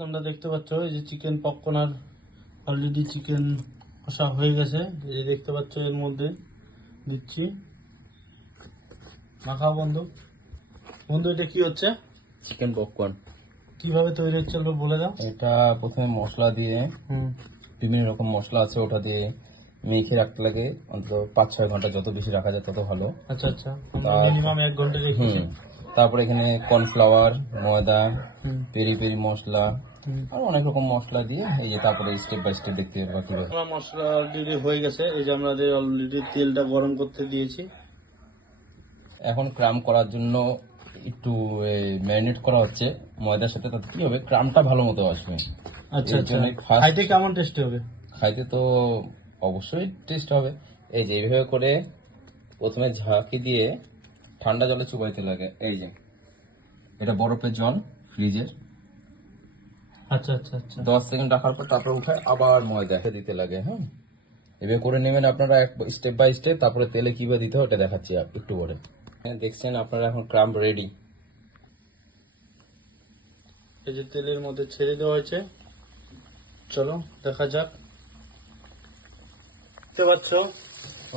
তোমরা দেখতে পাচ্ছ এই যে চিকেন পপকর্ন আর অলরেডি চিকেন কষা হয়ে গেছে। এই যে দেখতে পাচ্ছ এর মধ্যে দিচ্ছি। মাখাও বন্ধু। বন্ধু এটা কি হচ্ছে? Chicken popcorn. কিভাবে তৈরি হচ্ছে বলে দাও। এটা প্রথমে মশলা দিয়ে বিভিন্ন রকম মশলা আছে, ওটা দিয়ে মেখে রাখতে লাগে অন্তত 5-6 ঘন্টা, যত বেশি রাখা যায় তত ভালো। আচ্ছা আচ্ছা, মিনিমাম 1 ঘন্টা রেখেছি। তারপরে এখানে কর্নফ্লাওয়ার, ময়দা, পেরি পেরি মশলা আর অনেক রকম মশলা দিয়ে এই যে তারপরে স্টেপ বাই স্টেপ দেখতে পাবো কিভাবে। মশলা অলরেডি হয়ে গেছে। এই যে আমাদের অলরেডি তেলটা গরম করতে দিয়েছি। এখন ক্রাম করার জন্য একটু ম্যারিনেট করা হচ্ছে ময়দার সাথে, তাতে কি হবে ক্রামটা ভালো মতো আসবে। আচ্ছা আচ্ছা, খাইতে কেমন টেস্টি হবে? খাইতে তো অবশ্যই টেস্ট হবে। এই যে এইভাবে করে প্রথমে ঝাঁকি দিয়ে ঠান্ডা জলে চুবাইতে লাগে। এই যে এটা বরফের জল ফ্রিজের। আচ্ছা আচ্ছা আচ্ছা, 10 সেকেন্ড রাখার পর তারপর উঠায় আবার ময়দা দিতে লাগে। হ্যাঁ, এভাবে করে নেবেন আপনারা স্টেপ বাই স্টেপ। তারপরে তেলে কিভাবে দিতে হয় ওটা দেখাচ্ছি একটু পরে। দেখছেন আপনারা এখন ক্রাম্ব রেডি। এই যে তেলের মধ্যে ছেড়ে দেওয়া হয়েছে, চলো দেখা যাক। দেখতে পাচ্ছ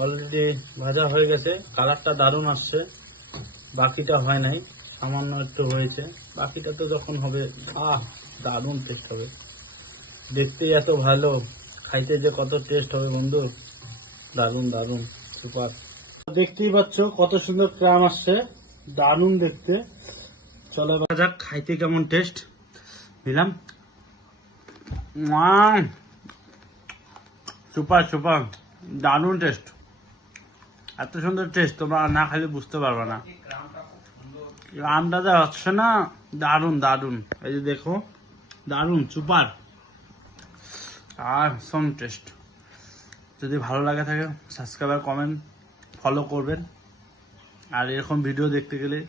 অলরেডি ভাজা হয়ে গেছে, কালারটা দারুণ আসছে। বাকিটা হয় নাই, সামান্য একটু হয়েছে। বাকিটা তো যখন হবে দারুণ টেস্ট হবে। দেখতে এত ভালো, খাইতে যে কত টেস্ট হবে বন্ধু, দারুণ দারুণ সুপার। দেখতেই পাচ্ছ কত সুন্দর ক্রাম আসছে, দারুণ দেখতে। চলো এবার যাক খাইতে কেমন টেস্ট দিলাম। সুপার সুপার, দারুণ টেস্ট। এত সুন্দর টেস্ট তোমরা না খাইলে বুঝতে পারবে না। আন্দাজা হচ্ছে না, দারুণ দারুণ। এই যে দেখো, দারুণ সুপার আর সম টেস্ট। যদি ভালো লাগে থাকে সাবস্ক্রাইব আর কমেন্ট ফলো করবেন। আর এরকম ভিডিও দেখতে গেলে